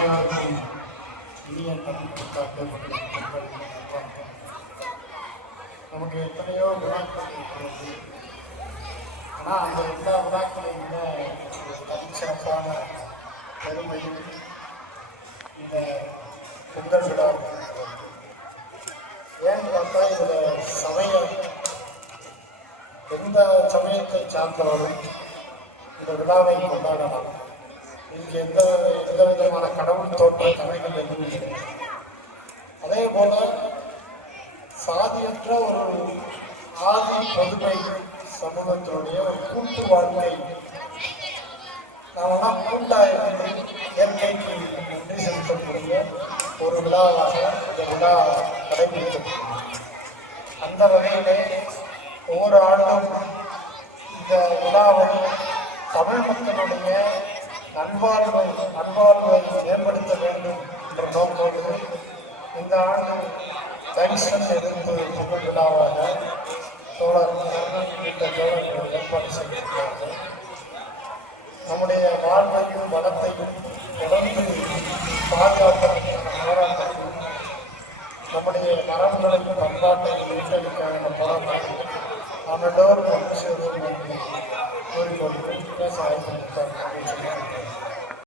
அனைவருக்கும் இனிய தமிழ் நமக்கு எத்தனையோ விழாக்கள் இருக்கிறது. ஆனால் அந்த எல்லா விழாக்களையும் விட தனிச்சிறப்பான பெருமையும் இந்த பொங்கல் விழா ஏன்னு பார்த்தா இதில் சமயம் எந்த சமயத்தை சார்ந்தவர்கள் இந்த விழாவை கொண்டாடலாம்? இங்கே எந்த எந்த கடவுள் தோற்ற கதைகள் எதுவும் இல்லை. அதே போல சாதியற்ற ஒரு ஆதி பொதுமை சமூகத்தினுடைய ஒரு கூட்டு வாழ்க்கை நாமெல்லாம் கூட்டாயிருந்து இயற்கைக்கு நன்றி செலுத்தக்கூடிய ஒரு விழாவாக இந்த விழா கடைபிடிக்கப்படுகிறது அந்த வகையிலே ஒவ்வொரு ஆண்டும் இந்த விழாவை தமிழ் மக்களுடைய நல்வாழ்வை நல்வாழ்வை மேம்படுத்த வேண்டும் என்ற நோக்கோடு இந்த ஆண்டு டைசன் எதிர்ப்பு புகழ் விழாவாக தோழர் கர்ணன் உள்ளிட்ட தோழர்கள் ஏற்பாடு செய்திருக்கிறார்கள். நம்முடைய வாழ்வையும் வளத்தையும் தொடர்ந்து பாதுகாப்பதற்கான போராட்டத்தையும் நம்முடைய மரபுகளையும் பண்பாட்டையும் மீட்டெடுக்கான போராட்டத்தையும் ಆಮೇಲೆ ಅವ್ರ ಪರಮೇಶ್ವರ ಕೋರಿಕೊಂಡು ಸಾಹಿತ್ಯ